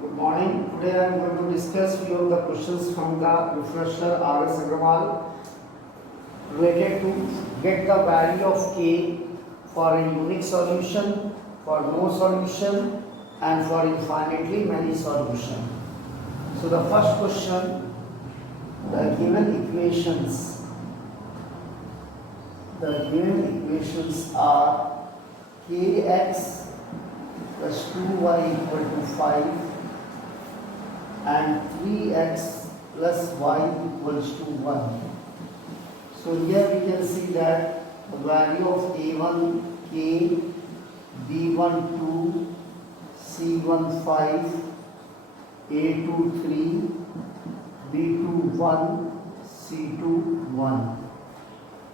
Good morning. Today I am going to discuss few of the questions from the refresher R.S. Agrawal related to get the value of k for a unique solution, for no solution, and for infinitely many solutions. So the first question, the given equations are kx plus 2y equal to 5 and 3x plus y equals to 1. So here we can see that the value of a1 k, b1 2, c1 5, a2 3, b2 1, c2 1.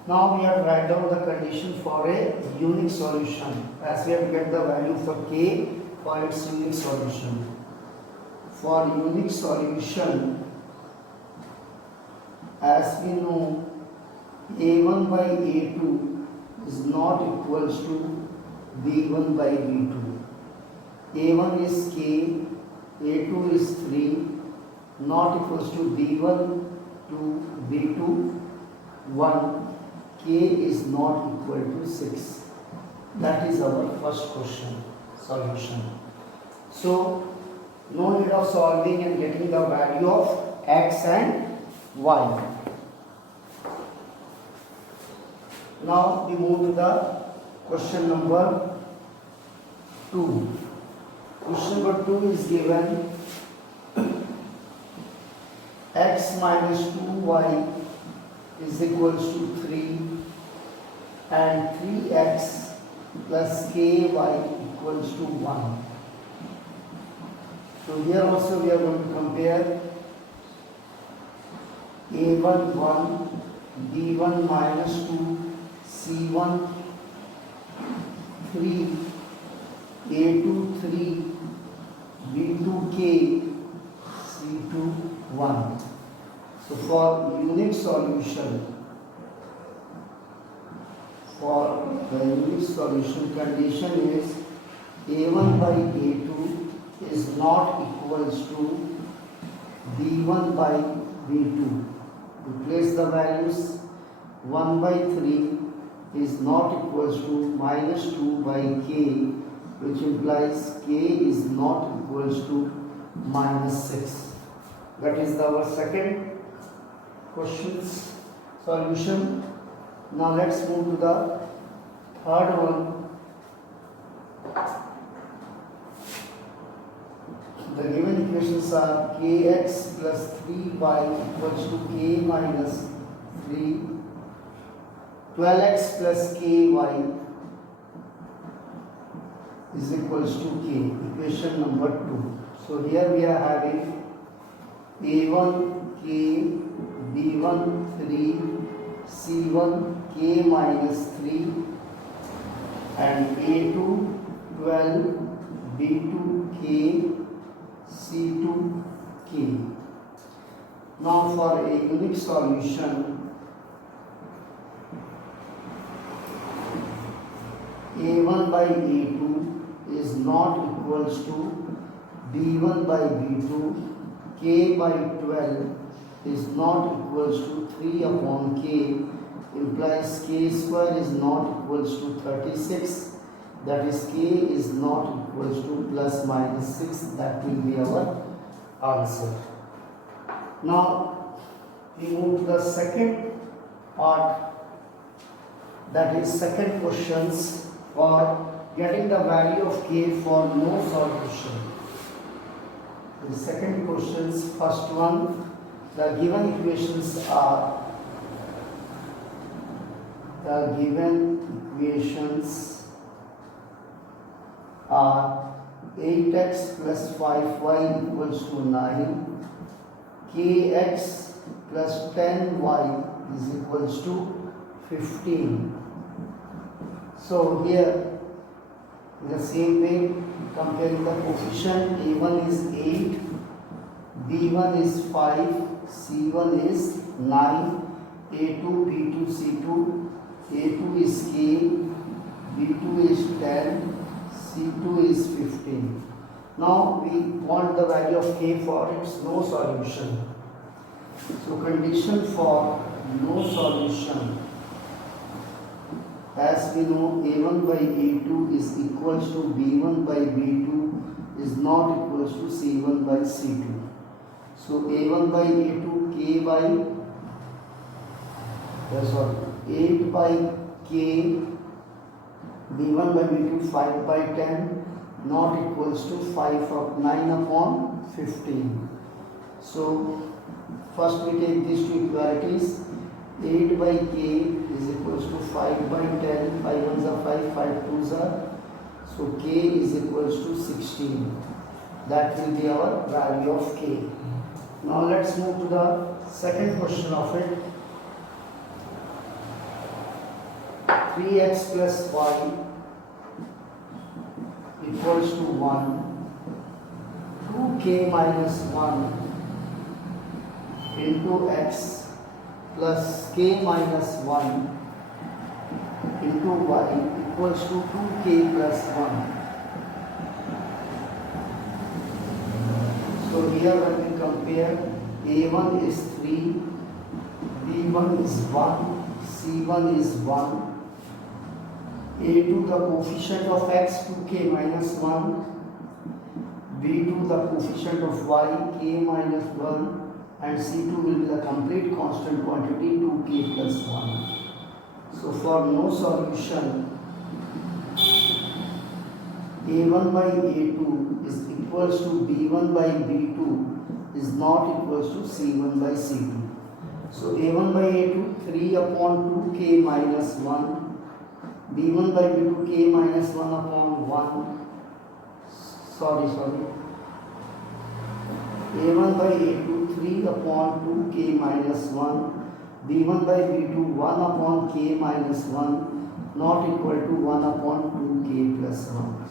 Now we have to write down the condition for a unique solution, as we have to get the value for k for its unique solution. For unique solution, as we know, a1 by a2 is not equals to b1 by b2. a1 is k, a2 is 3, not equals to b1 to b2 1, k is not equal to 6. That is our first question solution. So no need of solving and getting the value of x and y. Now we move to the question number 2. Question number 2 is given x minus 2y is equals to 3 and 3x plus ky equals to 1. So here also we are going to compare a1 1, b1 minus 2, c1 3, a2 3, b2 k, c2 1. So for unique solution, condition is a1 by a2 is not equals to b1 by b2. Replace the values. 1 by 3 is not equals to minus 2 by k, which implies k is not equals to minus 6. That is our second question's solution. Now let's move to the third one. The given equations are kx plus 3y equals to k minus 3, 12x plus ky is equals to k, equation number 2. So here we are having a1 k, b1 3, c1 k minus 3 and a2 12, b2 k, c2 k. Now for a unique solution, a1 by a2 is not equals to b1 by b2, k by 12 is not equals to 3 upon k, implies k square is not equals to 36. That is k is not equals to plus minus 6. That will be our answer. Now we move to the second part, that is second questions for getting the value of k for no solution. The second questions, first one, the given equations are are 8x plus 5y equals to 9, kx plus 10y is equals to 15. So here in the same way, comparing the coefficient, a1 is 8, b1 is 5, c1 is 9, a2, b2, c2, a2 is k, b2 is 10, c2 is 15. Now we want the value of k for its no solution. So condition for no solution, as we know, a1 by a2 is equals to b1 by b2 is not equals to c1 by c2. So a1 by a2 k by 8 by k, b1 by b2 5 by 10 not equals to 9 upon 15. So first we take these two equalities. 8 by k is equals to 5 by 10, 5 ones are 5, 5 2s are, so k is equals to 16. That will be our value of k. Now let's move to the second question of it. 3x plus y equals to 1, 2k minus 1 into x plus k minus 1 into y equals to 2k plus 1. So here when we compare, a1 is 3, b1 is 1, c1 is 1, a2 the coefficient of x 2k minus 1, b2 the coefficient of y k minus 1, and c2 will be the complete constant quantity 2k plus 1. So for no solution, a1 by a2 is equals to b1 by b2 is not equals to c1 by c2. So a1 by a2 3 upon 2k minus 1, b1 by b2 k minus 1 upon 1, a1 by a2 3 upon 2k minus 1, b1 by b2 1 upon k minus 1 not equal to 1 upon 2k plus 1.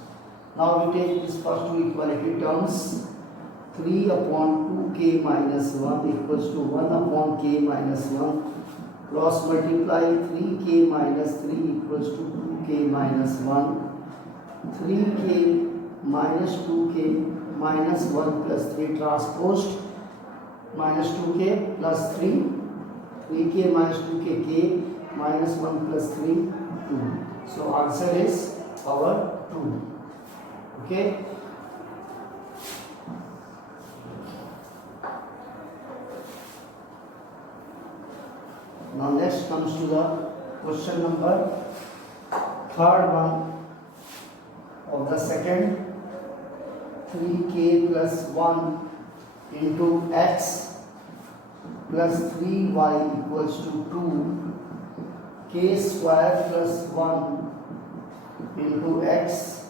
Now we take this first two equality terms. 3 upon 2k minus 1 equals to 1 upon k minus 1. Cross multiply, 3k minus 3 equals to 2k minus 1. 3k minus 2k minus 1 plus 3 transposed, minus 2k plus 3, 3k minus 2k, k minus 1 plus 3, 2. So answer is our 2. Okay. Now next comes to the question number third one of the second. 3k plus 1 into x plus 3y equals to 2, k square plus 1 into x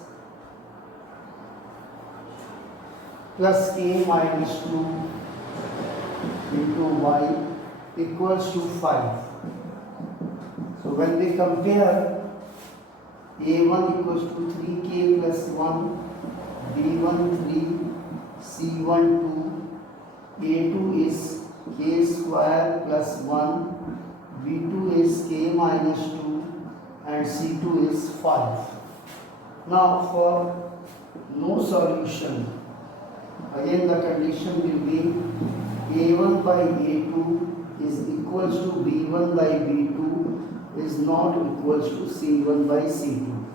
plus k minus 2 into y equals to 5. So when we compare, a1 equals to 3k plus 1, b1 3, c1 2, a2 is k square plus 1, b2 is k minus 2, and c2 is 5. Now for no solution, again the condition will be a1 by a2 is equals to b1 by b2 is not equals to c1 by c2.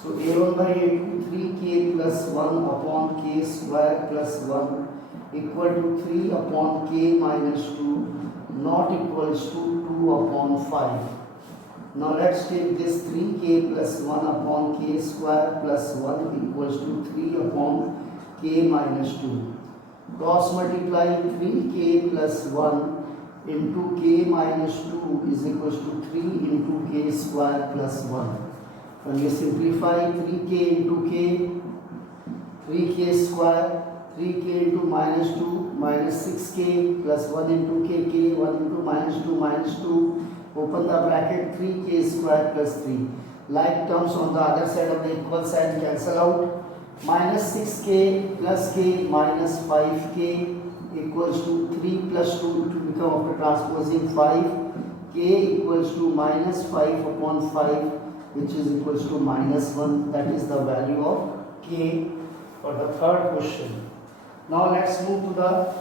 So a1 by a2 3k plus 1 upon k square plus 1 equal to 3 upon k minus 2 not equals to 2 upon 5. Now let's take this 3k plus 1 upon k square plus 1 equals to 3 upon k minus 2. Cross multiply, 3k plus 1 into k minus 2 is equals to 3 into k square plus 1. When you simplify 3k into k, 3k square, 3k into minus 2, minus 6k plus 1 into k, 1 into minus 2, open the bracket, 3k square plus 3. Like terms on the other side of the equal sign cancel out. Minus 6k plus k minus 5k equals to 3 plus 2 to become after transposing 5. K equals to minus 5 upon 5, which is equals to minus 1. That is the value of k. for the third question. Now let's move to the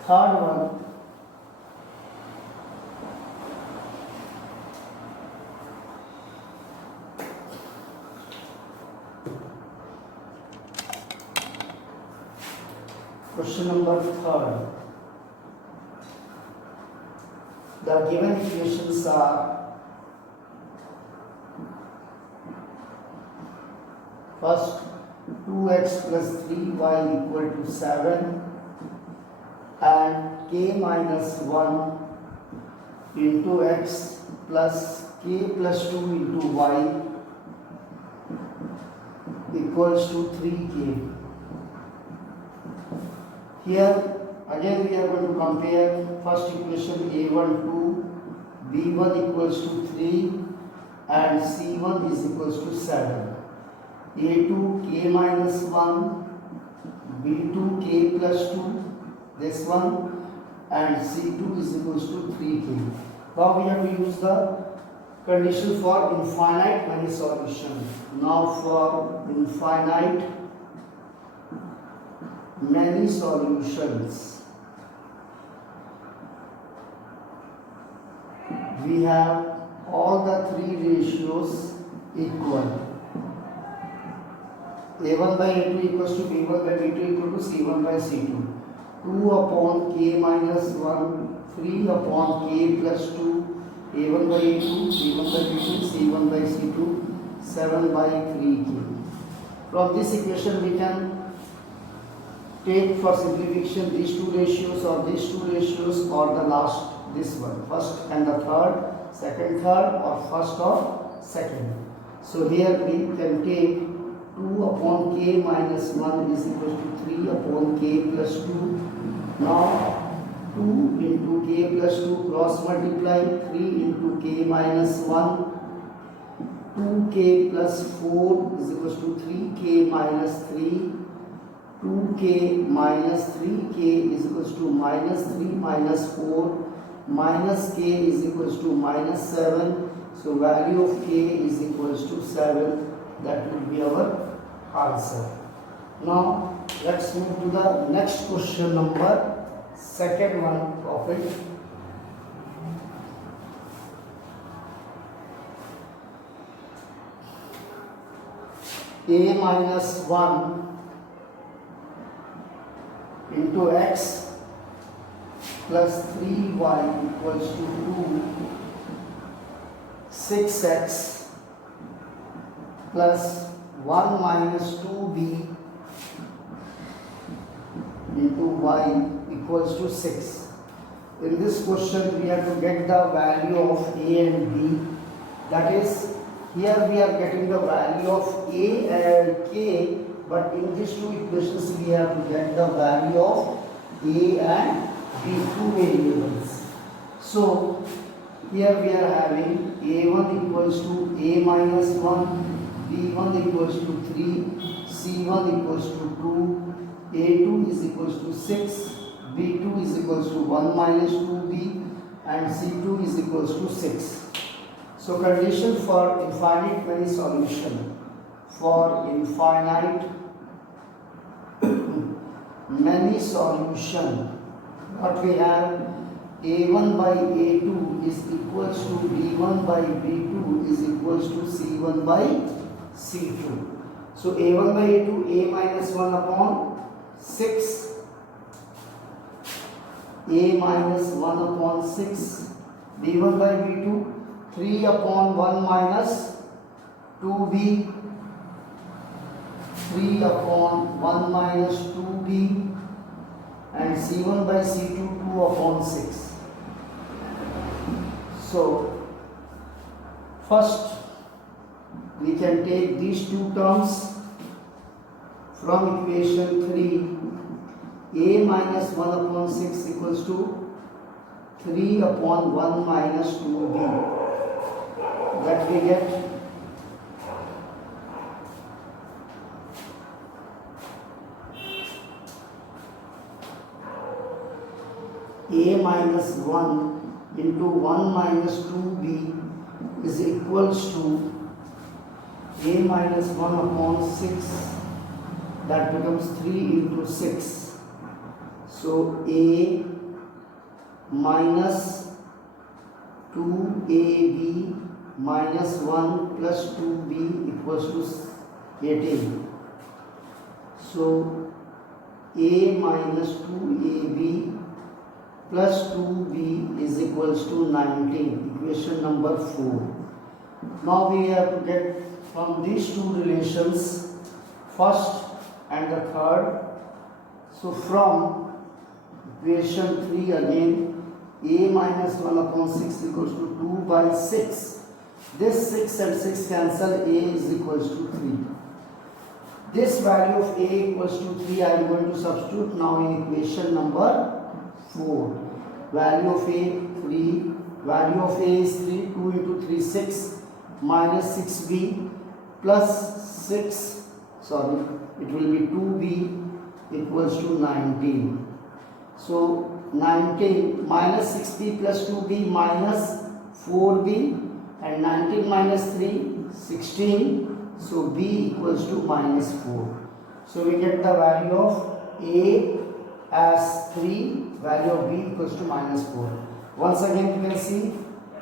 third one. Question number third. The given equations are first 2x plus 3y equal to 7 and k minus 1 into x plus k plus 2 into y equals to 3k. Here again we are going to compare first equation a1 to b1 equals to 3 and c1 is equals to 7. a2 k minus 1, b2 k plus 2, this one, and c2 is equals to 3k. Now we have to use the condition for infinite many solution. Now for infinite many solutions, we have all the three ratios equal. a1 by a2 equals to b1 by b2 equal to c1 by c2. 2 upon k minus 1, 3 upon k plus 2, a1 by a2, b1 by b2, c1 by c2, 7 by 3k. From this equation we can take for simplification these two ratios or these two ratios or the last, this one, first and the third, second third, or first or second. So here we can take 2 upon k minus 1 is equal to 3 upon k plus 2. Now 2 into k plus 2 cross multiply, 3 into k minus 1, 2k plus 4 is equal to 3k minus 3. 2k minus 3k is equals to minus 3 minus 4, minus k is equals to minus 7. So value of k is equals to 7. That will be our answer. Now let's move to the next question number, second one of it. A minus 1 into x plus 3y equals to 2, 6x plus 1 minus 2b into y equals to 6. In this question we have to get the value of a and b. That is, here we are getting the value of a and k, but in these two equations we have to get the value of a and b, two variables. So here we are having a1 equals to a minus 1, b1 equals to 3, c1 equals to 2, a2 is equals to 6, b2 is equals to 1 minus 2b, and c2 is equals to 6. So condition for infinite many solution. For infinite many solution, what we have, a1 by a2 is equals to b1 by b2 is equals to c1 by c2. So a1 by a2, a minus 1 upon 6, a minus 1 upon 6, b1 by b2, 3 upon 1 minus 2b, 3 upon 1 minus 2b, and c1 by c2, 2 upon 6. So first we can take these two terms from equation 3. A minus 1 upon 6 equals to 3 upon 1 minus 2b. That we get a minus 1 into 1 minus 2b is equals to a minus 1 upon 6 that becomes 3 into 6. So A minus 2AB minus 1 plus 2B equals to 18. So A minus 2AB plus 2B is equals to 19, equation number 4. Now we have to get from these two relations, first and the third. So from equation 3 again, A minus 1 upon 6 equals to 2 by 6. This 6 and 6 cancel, A is equals to 3. This value of A equals to 3 I am going to substitute now in equation number 4. Value of A 3, value of A is 3, 2 into 3 6 minus 6B plus 6, sorry, it will be 2B equals to 19. So 19 minus 6B plus 2B minus 4B and 19 minus 3, 16. So B equals to minus 4. So we get the value of A as 3, value of B equals to minus 4. Once again you can see,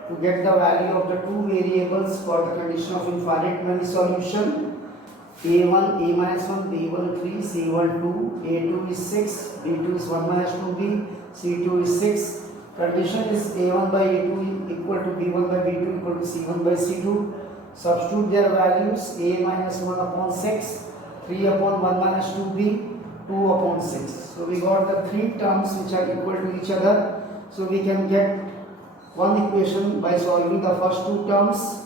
to get the value of the two variables for the condition of infinite many solution, A1, A minus 1, B1 3, C1 2, A2 is 6, B2 is 1 minus 2B, C2 is 6. Condition is A1 by A2 equal to B1 by B2 equal to C1 by C2. Substitute their values, A minus 1 upon 6, 3 upon 1 minus 2B, 2 upon 6. So we got the three terms which are equal to each other. So we can get one equation by solving the first two terms.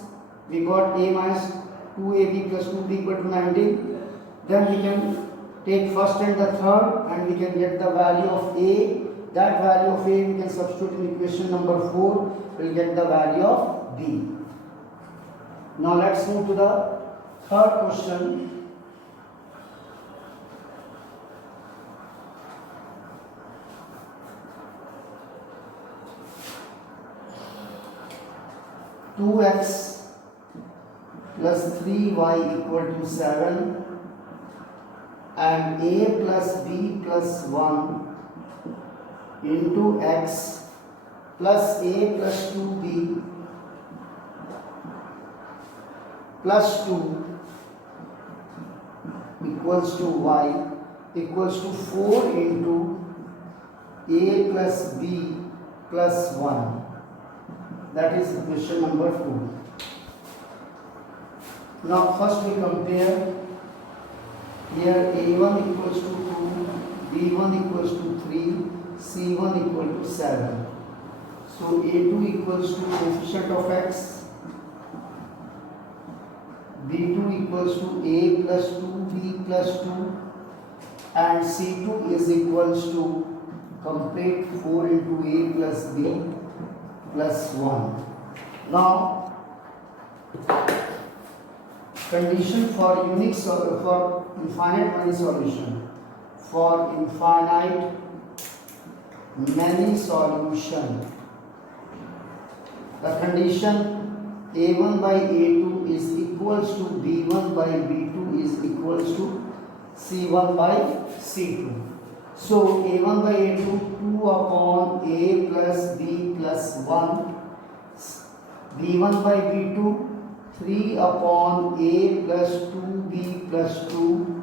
We got A minus 2AB plus 2B equal to 19. Then we can take first and the third and we can get the value of A. That value of A we can substitute in equation number 4. We will get the value of B. Now let's move to the third question. Two x plus 3y equal to 7 and A plus B plus 1 into x plus A plus 2B plus 2 equals to y equals to 4 into A plus B plus 1. That is question number 2. Now first we compare. Here A1 equals to 2, B1 equals to 3, C1 equal to 7. So A2 equals to coefficient of x, B2 equals to A plus 2, B plus 2, and C2 is equals to complete 4 into A plus B plus 1. Now, condition for for infinite many solution. For infinite many solution, the condition A1 by A2 is equals to B1 by B2 is equals to C1 by C2. So A1 by A2 2 upon A plus B plus 1, B1 by B2 3 upon A plus 2B plus 2,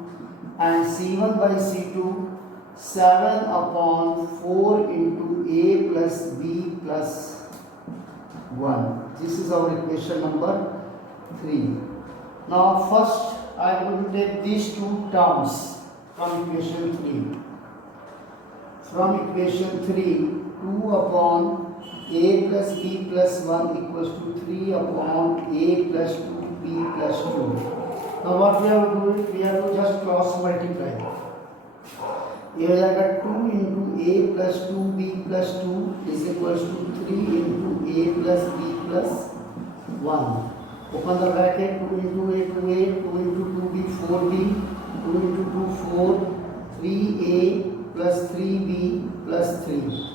and C1 by C2 7 upon 4 into A plus B plus 1. This is our equation number 3. Now first I am going to take these two terms from equation 3. From equation 3, 2 upon A plus B plus 1 equals to 3 upon A plus 2B plus 2. Now what we have to do, we have to just cross multiply. Here I got 2 into A plus 2B plus 2 is equals to 3 into A plus B plus 1. Open the bracket, 2 into A, 2A, 2 into 2B, 4B, 2 into 2, 4, 3A plus 3B plus 3.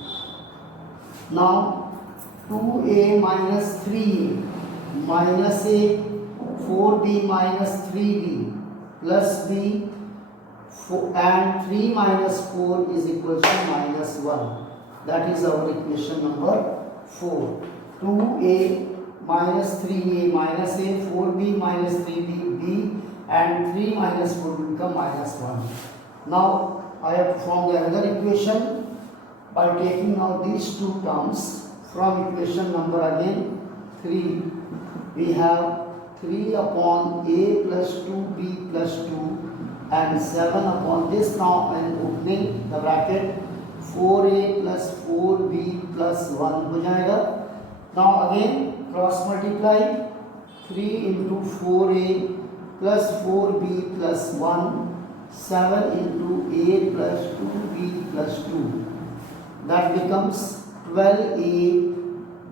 Now 2A minus 3 minus A, 4B minus 3B plus B, and 3 minus 4 is equals to minus 1. That is our equation number 4. 2a minus 3a minus a, 4b minus 3b, b, and 3 minus 4 will become minus 1. Now I have to form the another equation by taking out these two terms from equation number again 3. We have 3 upon a plus 2b plus 2 and 7 upon this. Now I am opening the bracket, 4a plus 4b plus 1 हो जाएगा. Now again cross multiply, 3 into 4a plus 4b plus 1, 7 into a plus 2b plus 2. That becomes 12a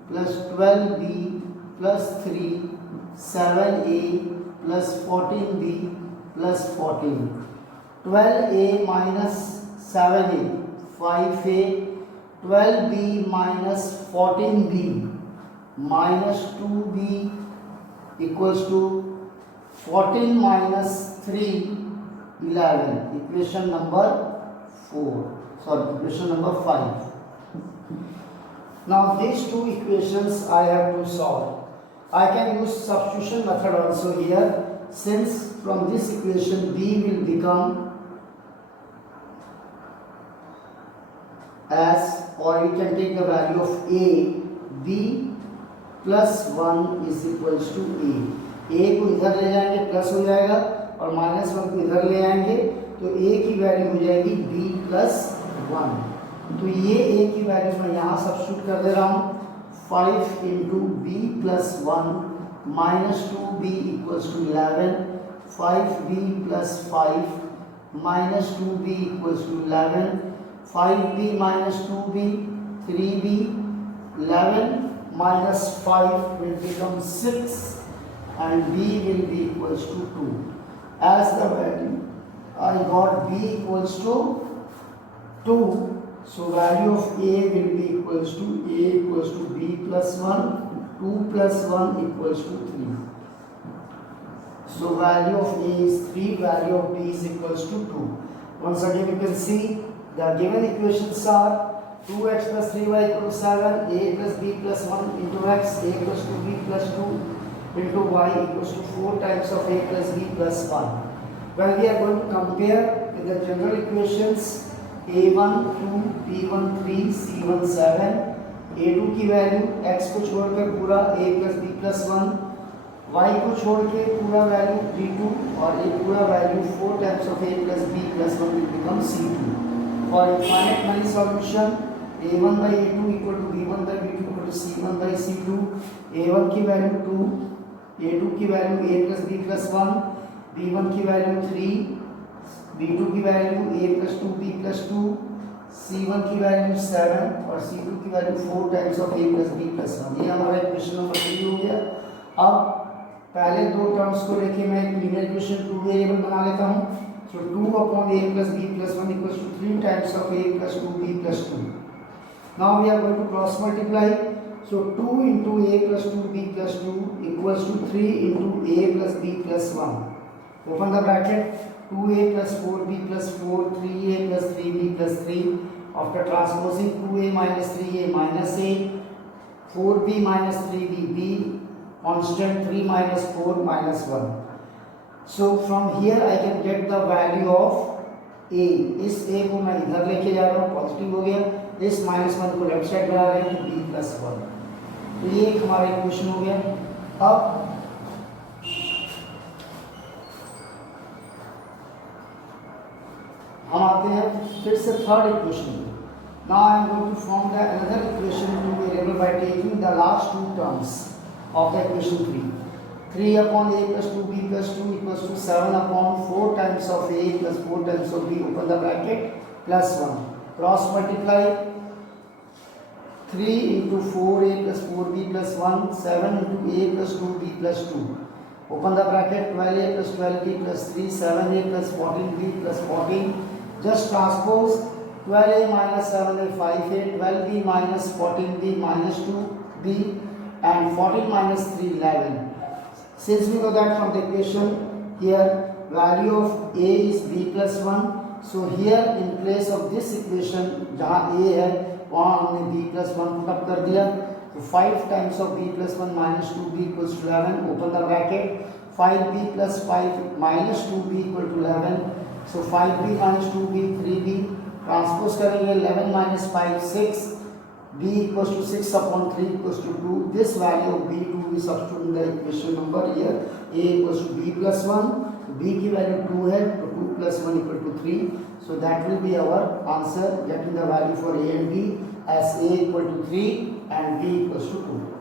plus 12b plus 3, 7a plus 14b plus 14. 12a minus 7a, 5a, 12b minus 14b minus 2b equals to 14 minus 3, 11. Equation number 4. Sorry, equation number 5. Now these two equations I have to solve. I can use substitution method also here, since from this equation b will become as, or you can take the value of a, b plus 1 is equals to a को इधर ले जाएंगे plus हो जाएगा और minus 1 को इधर ले आएंगे तो a की वैल्यू हो जाएगी b प्लस 1. तो ये a की वैल्यू मैं यहाँ सब्स्टिट्यूट कर दे रहा हूँ, 5 into B plus 1 minus 2b equals to 11, 5b plus 5 minus 2b equals to 11, 5b minus 2b, 3b, 11 minus 5 will become 6 and b will be equals to 2. As the value I got b equals to 2, so value of a will be equals to b plus 1, 2 plus 1 equals to 3. So value of a is 3, value of b is equals to 2. Once again you can see the given equations are 2x plus 3y equals to 7, a plus b plus 1 into x, a plus 2b plus 2 into y equals to 4 times of a plus b plus 1. When we are going to compare with the general equations a1 2, b1 3, c1 7, a2 की value x को छोड़कर पूरा a plus b plus 1, y को छोड़ के पूरा value b2 और a पूरा value 4 times of a plus b plus 1 will become c2. For infinite many solution, a1 by a2 equal to b1 by b2 equal to c1 by c2. a1 की value 2, a2 की value a plus b plus 1, b1 की value 3, b2 की value a plus 2b plus 2, c1 की value 7 और c2 की value 4 times of a plus b plus 1. ये हमारा equation number 3 हो गया. अब पहले दो टर्म्स को लेके मैं एक लीनियर इक्वेशन 2 वेरिएबल बना लेता हूँ. So 2 upon a plus b plus 1 equals to 3 times of a plus 2b plus 2. Now we are going to cross multiply. So 2 into a plus 2b plus 2 equals to 3 into a plus b plus 1. Open the bracket. 2a plus 4b plus 4, 3a plus 3b plus 3. After transposing 2a minus 3a minus a, 4b minus 3b b, constant 3 minus 4 minus 1. So from here I can get the value of a. इस a को मैं इधर लेके जा रहा हूँ, positive हो गया. इस माइनस 1 को लेफ्ट साइड बढ़ा रहे हैं तो b प्लस 1. तो ये एक हमारा इक्वेशन हो गया. अब हम आते हैं फिर से third equation. Now I am going to form the another equation to variable by taking the last two terms of the equation 3. 3 upon a plus 2b plus 2 equals to 7 upon 4 times of a plus 4 times of b, open the bracket, plus 1. Cross multiply. 3 into 4a plus 4b plus 1, 7 into a plus 2b plus 2. Open the bracket, 12a plus 12b plus 3, 7a plus 14b plus 14. Just transpose 12a minus 7a 5a, 12b minus 14b minus 2b and 14 minus 3 11. Since we know that from the equation here value of a is b plus 1. So here in place of this equation जहाँ a है वहाँ हमने b plus 1 put up कर दिया. So 5 times of b plus 1 minus 2b equals to 11. Open the bracket. 5b plus 5 minus 2b equal to 11. So 5b minus 2b 3b. Transpose करेंगे 11 minus 5 6. b equals to 6 upon 3 equals to 2. This value of b2 we substitute in the equation number here. A equals to b plus 1. b की value 2 है तो 2 plus 1 equal to 3. So that will be our answer, getting the value for a and b as a equal to 3 and b equals to 2.